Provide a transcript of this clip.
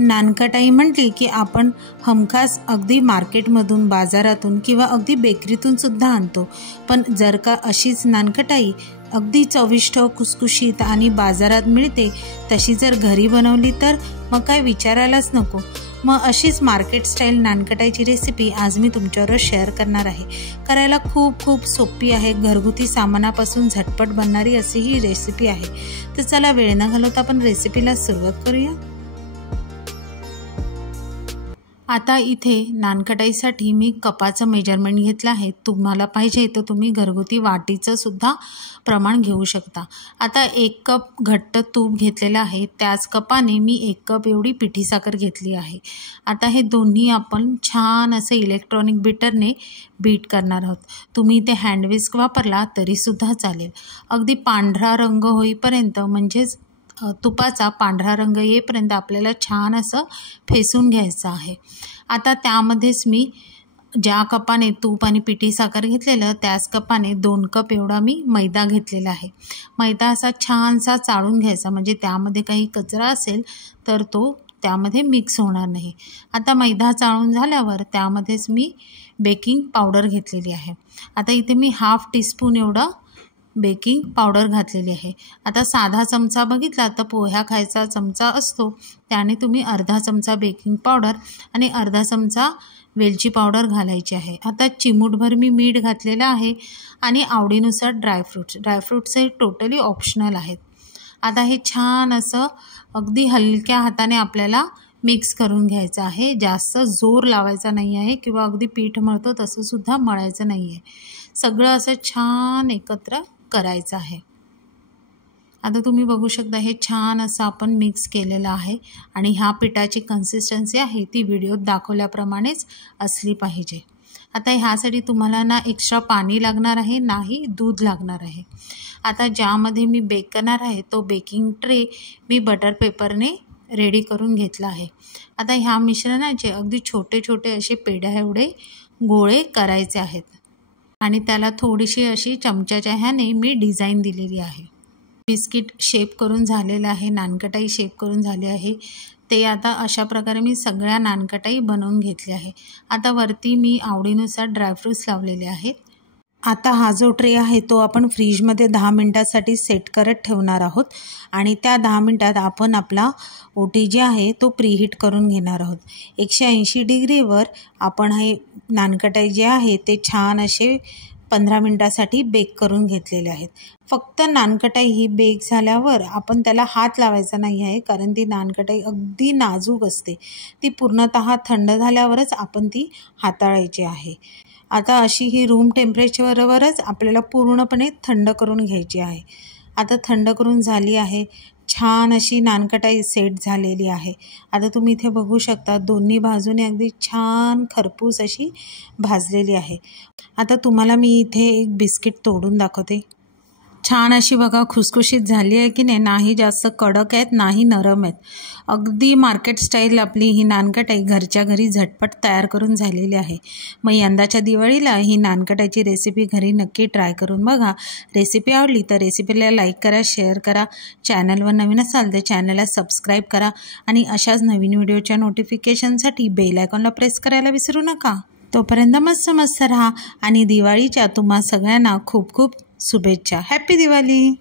नानकटाई म्हटली की आपण हमखास अगदी मार्केटमधून, बाजारातून किंवा अगदी बेकरीतून सुद्धा आणतो। पण जर का अशीच नानकटाई अगदी चविष्ट, खुसखुशीत आणि बाजारात मिळते तशी जर घरी बनवली तर मग काय विचारायलाच नको। मग अशीच मार्केट स्टाईल नानकटाईची रेसिपी आज मी तुमच्याबरोबर शेअर करणार आहे। करायला खूप सोपी आहे, घरगुती सामानापासून झटपट बनणारी अशी ही रेसिपी आहे। तर चला वेळ न घालवता आपण रेसिपीला सुरुवात करूया। आता इथे नानकटाईसाठी मी कपाचं मेजरमेंट घेतलं आहे। तुम्हाला पाहिजे तर तुम्ही घरगुती वाटीचं सुद्धा प्रमाण घेऊ शकता। आता 1 कप घट्ट तूप घेतलेलं आहे, त्याच कपाने मी 1 कप एवढी पिठी साखर घेतली आहे। आता हे दोन्ही आपण छान असं इलेक्ट्रॉनिक बीटरने बीट करणार आहोत। तुम्ही इथे हँड विस्क वापरला तरी सुद्धा चालेल। अगदी पांढरा रंग होईपर्यंत म्हणजेच तुपाचा पांढरा रंग येईपर्यंत आपल्याला छान असं फेसून घ्यायचं आहे। आता त्यामध्येच मी ज्या कपाने तूप आणि पिठी साखर घेतलेलं त्याच कपाने 2 कप एवढा मी मैदा घेतलेला आहे। मैदा असा छानसा चाळून घ्यायचा, म्हणजे त्यामध्ये काही कचरा असेल तर तो त्यामध्ये मिक्स होणार नाही। आता मैदा चाळून झाल्यावर त्यामध्येच मी बेकिंग पावडर घेतलेली आहे। आता इथे मी ½ टीस्पून एवढं बेकिंग पावडर घातलेली आहे। आता साधा चमचा बघितला तर पोह्या खायचा चमचा असतो, त्याने तुम्ही अर्धा चमचा बेकिंग पावडर आणि अर्धा चमचा वेलची पावडर घालायची आहे। आता चिमूटभर मी मीठ घातलेलं आहे आणि आवडीनुसार ड्रायफ्रूट्स हे टोटली ऑप्शनल आहेत। आता हे छान असं अगदी हलक्या हाताने आपल्याला मिक्स करून घ्यायचं आहे। जास्त जोर लावायचा नाही आहे किंवा अगदी पीठ मळतो तसं सुद्धा मळायचं नाही आहे। सगळं असं छान एकत्र करायचं आहे। आता तुम्ही बघू शकता हे छान असं आपण मिक्स केलेलं आहे आणि ह्या पिठाची कन्सिस्टन्सी आहे ती व्हिडिओत दाखवल्याप्रमाणेच असली पाहिजे। आता ह्यासाठी तुम्हाला ना एक्स्ट्रा पाणी लागणार आहे, नाही दूध लागणार आहे। आता ज्यामध्ये मी बेक करणार आहे तो बेकिंग ट्रे मी बटर पेपरने रेडी करून घेतला आहे। आता ह्या मिश्रणाचे अगदी छोटे असे पेढ्या एवढे गोळे करायचे आहेत आणि त्याला थोडीशी अशी चमच्याच्या ह्याने मी डिझाईन दिलेली आहे। बिस्किट शेप करून झालेलं आहे, नानकटाई शेप करून झाली आहे। ते आता अशा प्रकारे मी सगळ्या नानकटाई बनवून घेतले आहे। आता वरती मी आवडीनुसार ड्रायफ्रूट्स लावलेले आहेत। आता हा जो ट्रे आहे तो आपण फ्रीजमध्ये 10 मिनिटांसाठी सेट करत ठेवणार आहोत आणि त्या 10 मिनिटात आपण आपला ओटी जे आहे तो प्रीहीट करून घेणार आहोत। 180 डिग्रीवर आपण हे नानकटाई जे आहे ते छान असे 15 मिनिटांसाठी बेक करून घेतलेले आहेत। फक्त नानकटाई ही बेक झाल्यावर आपण त्याला हात लावायचा नाही आहे, कारण ती नानकटाई अगदी नाजूक असते। ती पूर्णतः थंड झाल्यावरच आपण ती हाताळायची आहे। आता अशी ही रूम टेम्परेचरवरच आपल्याला पूर्णपणे थंड करून घ्यायची आहे। आता थंड करून झाली आहे, छान अशी नानकटाई सेट झालेली आहे। आता तुम्ही इथे बघू शकता दोन्ही बाजूने अगदी छान खरपूस अशी भाजलेली आहे। आता तुम्हाला मी इथे एक बिस्किट तोडून दाखवते। छान अशी बघा खुसखुशीत झाली आहे की नाही, नाही जास्त कडक आहेत नाही नरम आहेत। अगदी मार्केट स्टाईल आपली ही नानकटाई घरच्या घरी झटपट तयार करून झालेली आहे। मग यंदाच्या दिवाळीला ही नानकटाईची रेसिपी घरी नक्की ट्राय करून बघा। रेसिपी आवडली तर रेसिपीला लाईक करा, शेअर करा। चॅनलवर नवीन असाल तर चॅनलला सबस्क्राईब करा आणि अशाच नवीन व्हिडिओच्या नोटिफिकेशनसाठी बेल आयकॉनला प्रेस करायला विसरू नका। तोपर्यंत मस्त राहा आणि दिवाळीच्या तुम्हा सगळ्यांना खूप शुभेच्छा। हॅपी दिवाळी।